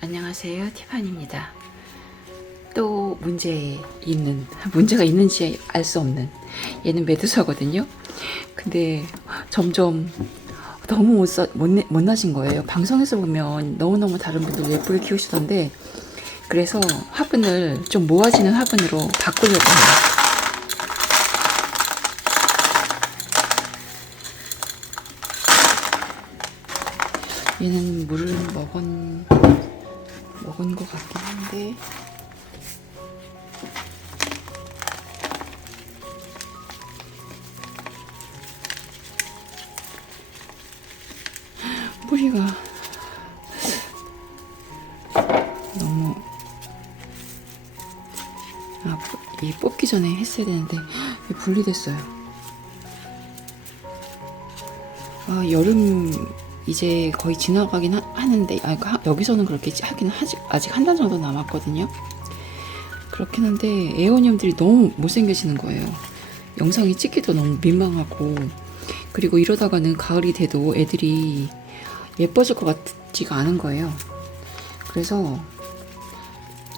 안녕하세요. 티파니입니다. 또 문제 있는 문제가 있는지 알 수 없는 얘는 메두사거든요. 근데 점점 너무 못, 써, 못, 내- 못나신 거예요. 방송에서 보면 너무너무 다른 분들 예쁘게 키우시던데 그래서 화분을 좀 모아지는 화분으로 바꾸려고 해요. 얘는 물을 먹은 먹은 것 같긴 한데 뿌리가 너무 아, 이 뽑기 전에 했어야 되는데 분리됐어요. 아, 여름 이제 거의 지나가긴 하, 하는데 아, 하- 여기서는 그렇게 하기는 하지, 아직 한 달 정도 남았거든요. 그렇긴 한데 에어니엄들이 너무 못생겨지는 거예요. 영상이 찍기도 너무 민망하고 그리고 이러다가는 가을이 돼도 애들이 예뻐질 것 같지가 않은 거예요. 그래서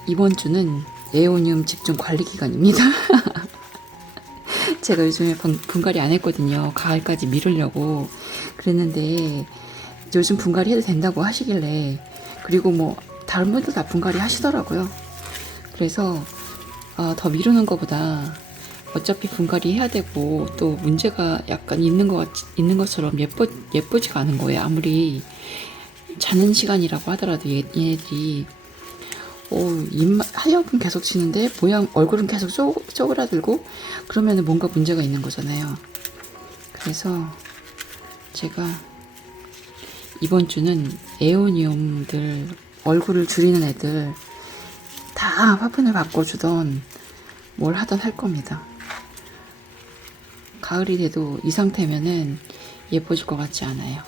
이번 주는 에오늄 집중 관리 기간입니다. 제가 요즘에 분- 분갈이 안 했거든요. 가을까지 미루려고 그랬는데 요즘 분갈이 해도 된다고 하시길래 그리고 뭐 다른 분들 다 분갈이 하시더라고요. 그래서 아, 더 미루는 것보다 어차피 분갈이 해야 되고 또 문제가 약간 있는 것 같, 있는 것처럼 예뻐 예쁘지가 않은 거예요. 아무리 자는 시간이라고 하더라도 얘, 얘네들이 어, 입만 하여금 계속 치는데 모양 얼굴은 계속 쪼, 쪼그라들고 그러면 뭔가 문제가 있는 거잖아요. 그래서 제가 이번 주는 에오니움들 얼굴을 줄이는 애들 다 화분을 바꿔주던 뭘 하던 할 겁니다. 가을이 돼도 이 상태면은 예뻐질 것 같지 않아요.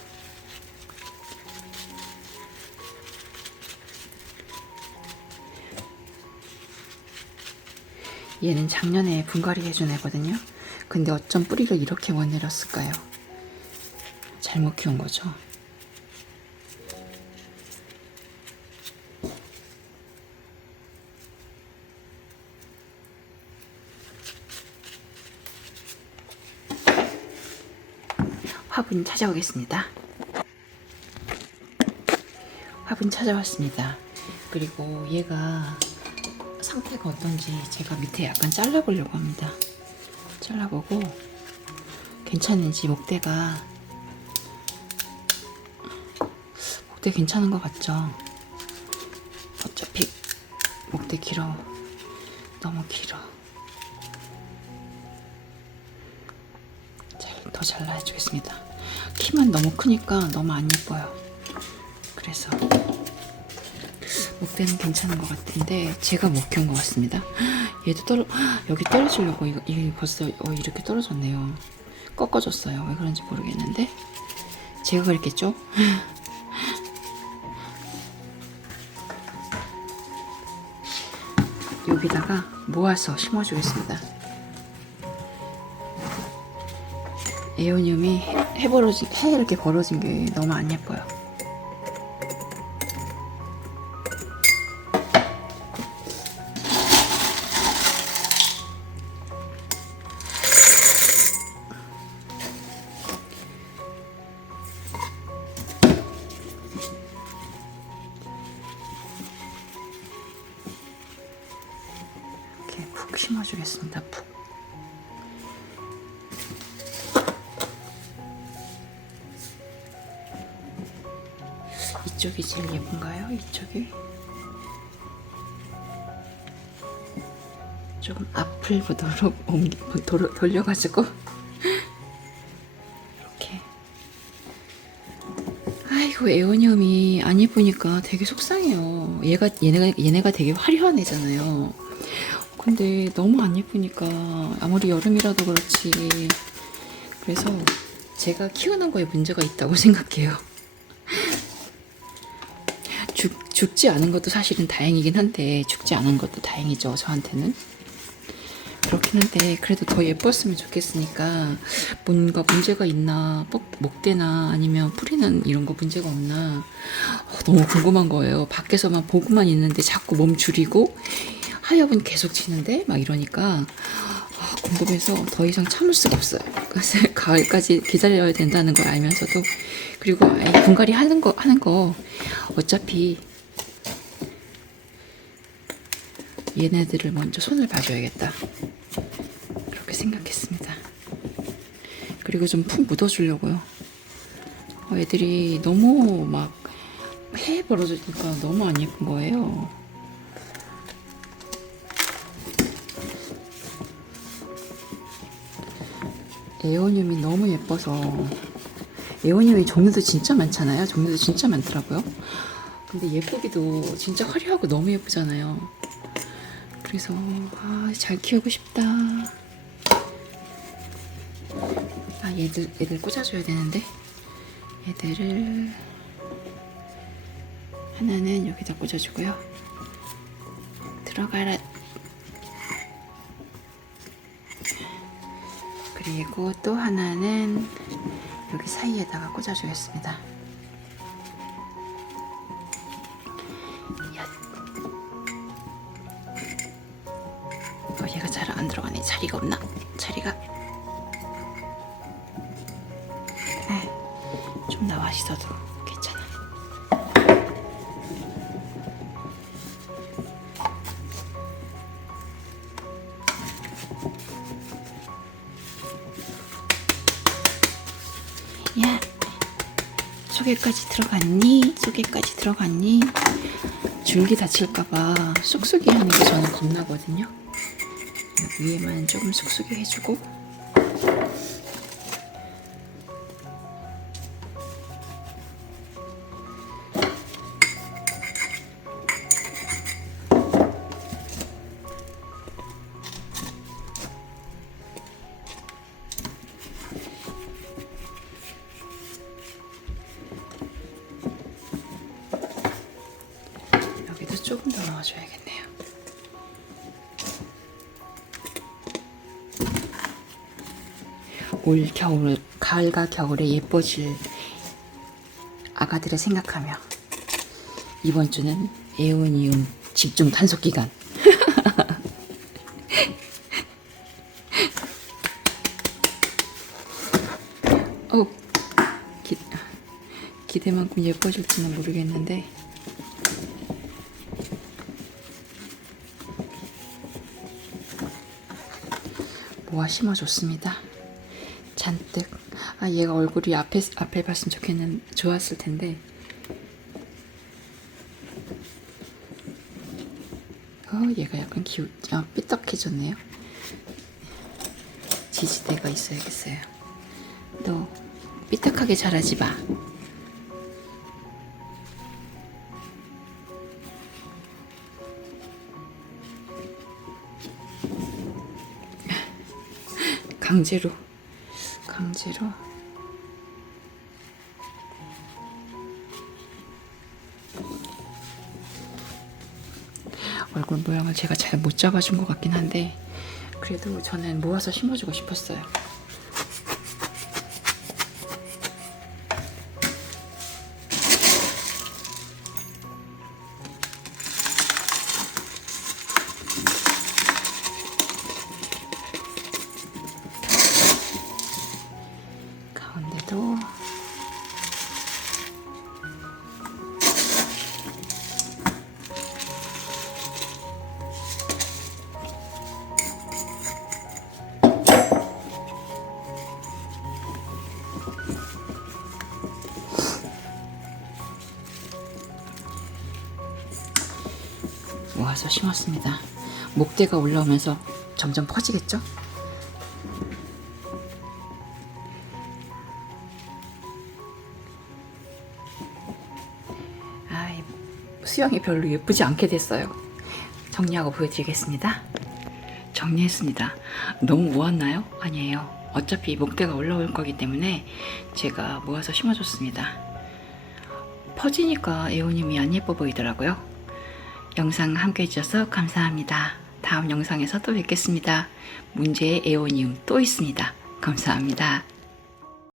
얘는 작년에 분갈이 해준 애거든요. 근데 어쩜 뿌리를 이렇게 못 내렸을까요? 잘못 키운 거죠. 화분 찾아오겠습니다. 화분 찾아왔습니다. 그리고 얘가 상태가 어떤지 제가 밑에 약간 잘라보려고 합니다. 잘라보고 괜찮은지 목대가 목대 괜찮은 것 같죠? 어차피 목대 길어 너무 길어 잘, 더 잘라주겠습니다 키만 너무 크니까 너무 안 예뻐요. 그래서 목대는 괜찮은 것 같은데 제가 못 키운 것 같습니다. 얘도 떨어 여기 떨어지려고 이거, 이게 벌써 어, 이렇게 떨어졌네요. 꺾어졌어요. 왜 그런지 모르겠는데. 제가 그랬겠죠? 여기다가 모아서 심어주겠습니다. 에오늄이 해 벌어진 해 이렇게 벌어진 게 너무 안 예뻐요. 이렇게 푹 심어주겠습니다. 푹. 이쪽이 제일 예쁜가요? 이쪽이? 조금 앞을 보도록 옮기, 돌, 돌려가지고 이렇게 아이고 에어니움이 안 예쁘니까 되게 속상해요. 얘가 얘네가 얘네가 되게 화려한 애잖아요. 근데 너무 안 예쁘니까 아무리 여름이라도 그렇지. 그래서 제가 키우는 거에 문제가 있다고 생각해요. 죽, 죽지 않은 것도 사실은 다행이긴 한데 죽지 않은 것도 다행이죠 저한테는 그렇긴 하는데 그래도 더 예뻤으면 좋겠으니까 뭔가 문제가 있나 뻑- 목대나 아니면 뿌리는 이런 거 문제가 없나 어, 너무 궁금한 거예요. 밖에서만 보고만 있는데 자꾸 몸 줄이고 하엽은 계속 치는데 막 이러니까 아, 궁금해서 더 이상 참을 수가 없어요. 그래서 가을까지 기다려야 된다는 걸 알면서도 그리고 분갈이 하는 거 하는 거 어차피 얘네들을 먼저 손을 봐줘야겠다. 그렇게 생각했습니다. 그리고 좀 푹 묻어주려고요. 어, 애들이 너무 막해 벌어지니까 너무 안 예쁜 거예요. 에오늄이 너무 예뻐서 에오늄이 종류도 진짜 많잖아요. 종류도 진짜 많더라고요. 근데 예쁘기도 진짜 화려하고 너무 예쁘잖아요. 그래서 아, 잘 키우고 싶다. 아 얘들 얘들 꽂아줘야 되는데 얘들을 하나는 여기다 꽂아주고요. 들어가라. 그리고 또 하나는 여기 사이에다가 꽂아주겠습니다. 얘가 잘 안 들어가네. 자리가 없나? 자리가. 네, 좀 나와 있어도 괜찮아. 야, 속에까지 들어갔니? 속에까지 들어갔니? 줄기 다칠까봐 쑥쑥이 하는 게 저는 겁나거든요. 위에만 조금 쑥쑥이 해주고 올 겨울, 가을과 겨울에 예뻐질 아가들을 생각하며 이번 주는 에오니움 집중 단속 기간. 어, 기, 기대만큼 예뻐질지는 모르겠는데 모아 심어줬습니다. 잔뜩. 아 얘가 얼굴이 앞에 앞에 봤으면 좋겠는 좋았을 텐데. 어 얘가 약간 기우 아 삐딱해졌네요. 지지대가 있어야겠어요. 너 삐딱하게 자라지 마. 강제로 강제로 얼굴 모양을 제가 잘 못 잡아준 것 같긴 한데 그래도 저는 모아서 심어주고 싶었어요. 심었습니다. 목대가 올라오면서 점점 퍼지겠죠? 아, 이 수영이 별로 예쁘지 않게 됐어요. 정리하고 보여드리겠습니다. 정리했습니다. 너무 모았나요? 아니에요. 어차피 목대가 올라올 거기 때문에 제가 모아서 심어줬습니다. 퍼지니까 에오님이 안 예뻐 보이더라고요. 영상 함께 해주셔서 감사합니다. 다음 영상에서 또 뵙겠습니다. 문제의 에오니움 또 있습니다. 감사합니다.